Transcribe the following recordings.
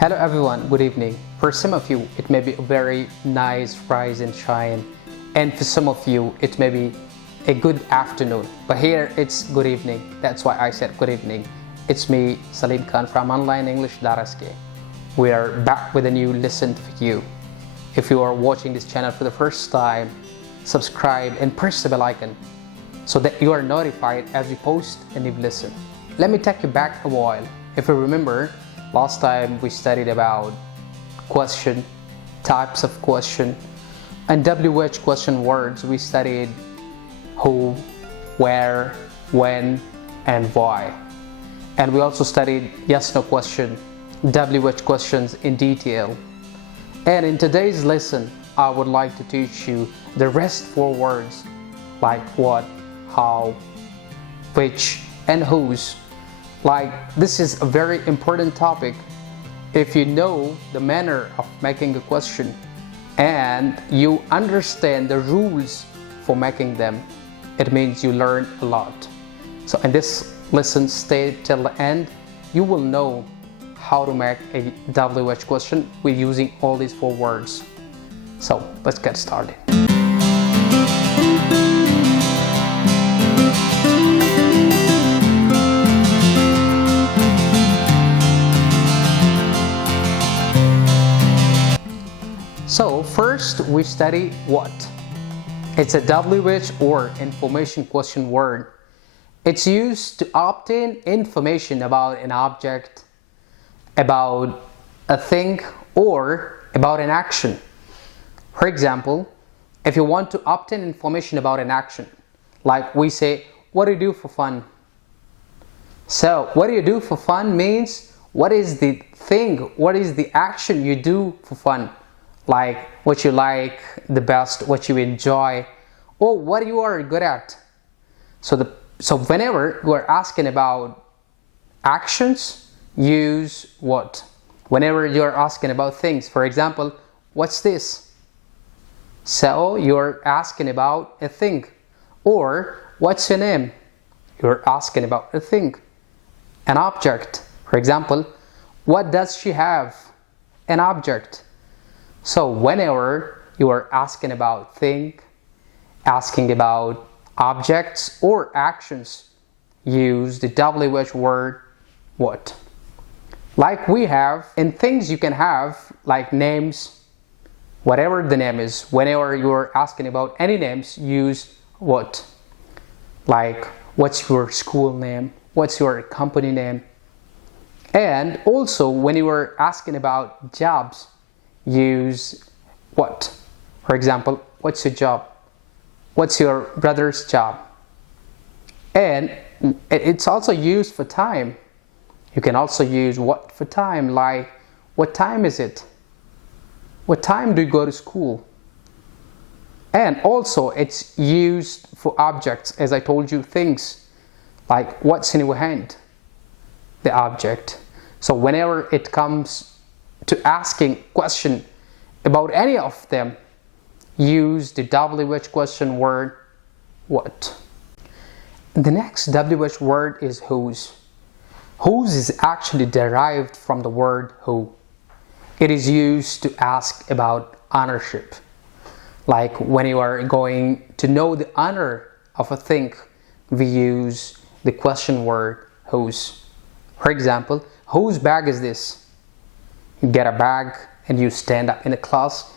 Hello everyone, good evening. For some of you, it may be a very nice rise and shine, and for some of you, it may be a good afternoon. But here it's good evening. That's why I said good evening. It's me, Salim Khan from Online English Daraske. We are back with a new lesson for you. If you are watching this channel for the first time, subscribe and press the bell icon so that you are notified as we post a new lesson. Let me take you back a while. If you remember, last time we studied about question, types of question, and WH question words. We studied who, where, when, and why. And we also studied yes-no question, WH questions in detail. And in today's lesson, I would like to teach you the rest 4 words like what, how, which, and whose. Like, this is a very important topic. If you know the manner of making a question and you understand the rules for making them, it means you learn a lot. So in this lesson, stay till the end. You will know how to make a WH question with using all these 4 words. So let's get started. So first we study what. It's a WH or information question word. It's used to obtain information about an object, about a thing, or about an action. For example, if you want to obtain information about an action, like we say, what do you do for fun? So what do you do for fun means what is the thing, what is the action you do for fun? Like what you like the best, what you enjoy, or what you are good at. So whenever you are asking about actions, use what. Whenever you are asking about things, for example, what's this? So you're asking about a thing. Or what's your name? You're asking about a thing. An object, for example, what does she have? An object. So whenever you are asking about thing, asking about objects or actions, use the WH word what. Like we have, in things you can have like names, whatever the name is. Whenever you are asking about any names, use what. Like what's your school name, what's your company name. And also when you are asking about jobs, use what. For example, what's your job? What's your brother's job? And it's also used for time. You can also use what for time, like what time is it? What time do you go to school? And also it's used for objects, as I told you, things, like what's in your hand? The object. So whenever it comes to asking question about any of them, use the WH question word what. The next WH word is whose. Whose is actually derived from the word who. It is used to ask about ownership. Like when you are going to know the owner of a thing, we use the question word whose. For example, whose bag is this? You get a bag and you stand up in a class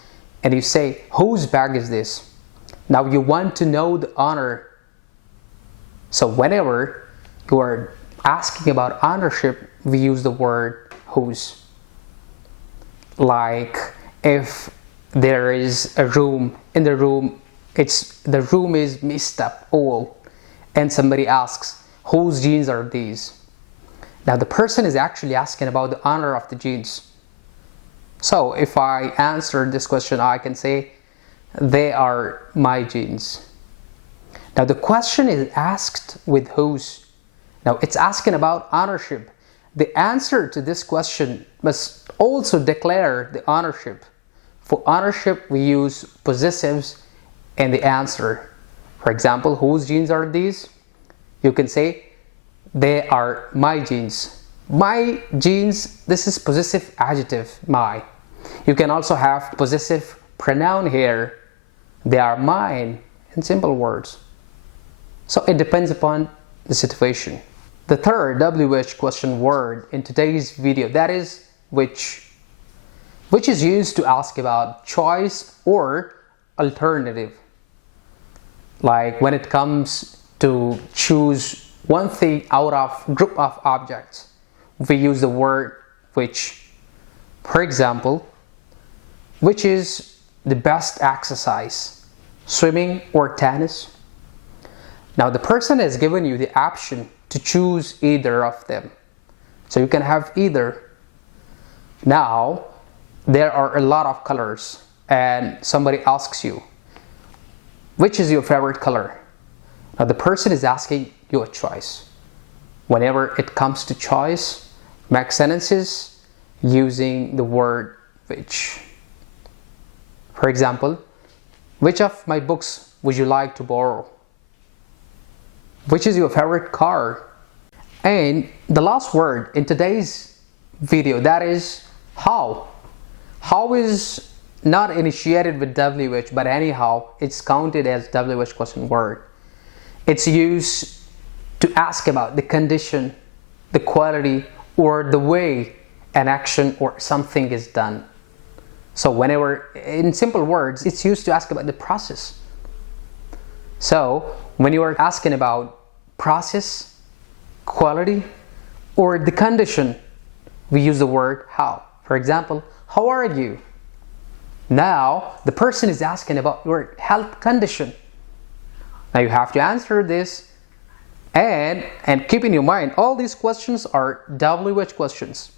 and you say, whose bag is this? Now you want to know the owner. So whenever you are asking about ownership, we use the word whose. Like if there is a room, in the room, the room is messed up, old, and somebody asks, whose jeans are these? Now the person is actually asking about the owner of the jeans. So if I answer this question, I can say, they are my jeans. Now the question is asked with whose. Now it's asking about ownership. The answer to this question must also declare the ownership. For ownership, we use possessives in the answer. For example, whose jeans are these? You can say, they are my jeans. my jeans, this is possessive adjective, my. You can also have possessive pronoun here. They are mine, in simple words. So it depends upon the situation. The third WH question word in today's video, that is which is used to ask about choice or alternative. Like when it comes to choose one thing out of group of objects, we use the word which. For example, which is the best exercise, swimming or tennis? Now the person has given you the option to choose either of them. So you can have either. Now there are a lot of colors and somebody asks you, which is your favorite color? Now the person is asking you a choice. Whenever it comes to choice, make sentences using the word which. For example, which of my books would you like to borrow? Which is your favorite car? And the last word in today's video, that is how. How is not initiated with WH, but anyhow, it's counted as WH question word. It's used to ask about the condition, the quality, or the way an action or something is done. So whenever, in simple words, it's used to ask about the process. So when you are asking about process, quality, or the condition, we use the word how. For example, how are you? Now the person is asking about your health condition. Now you have to answer this, and keep in your mind, all these questions are WH questions.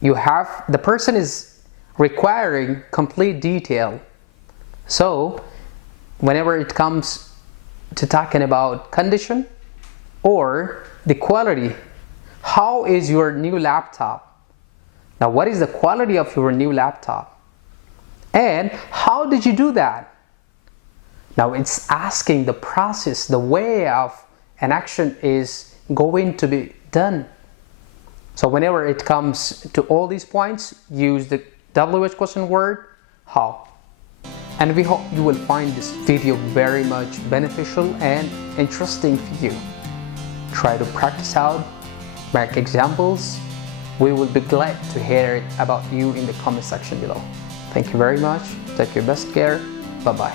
The person is requiring complete detail. So whenever it comes to talking about condition or the quality, how is your new laptop? Now what is the quality of your new laptop? And how did you do that? Now it's asking the process, the way of an action is going to be done. So whenever it comes to all these points, use the WH question word how. And we hope you will find this video very much beneficial and interesting for you. Try to practice out, make examples. We will be glad to hear it about you in the comment section below. Thank you very much. Take your best care. Bye-bye.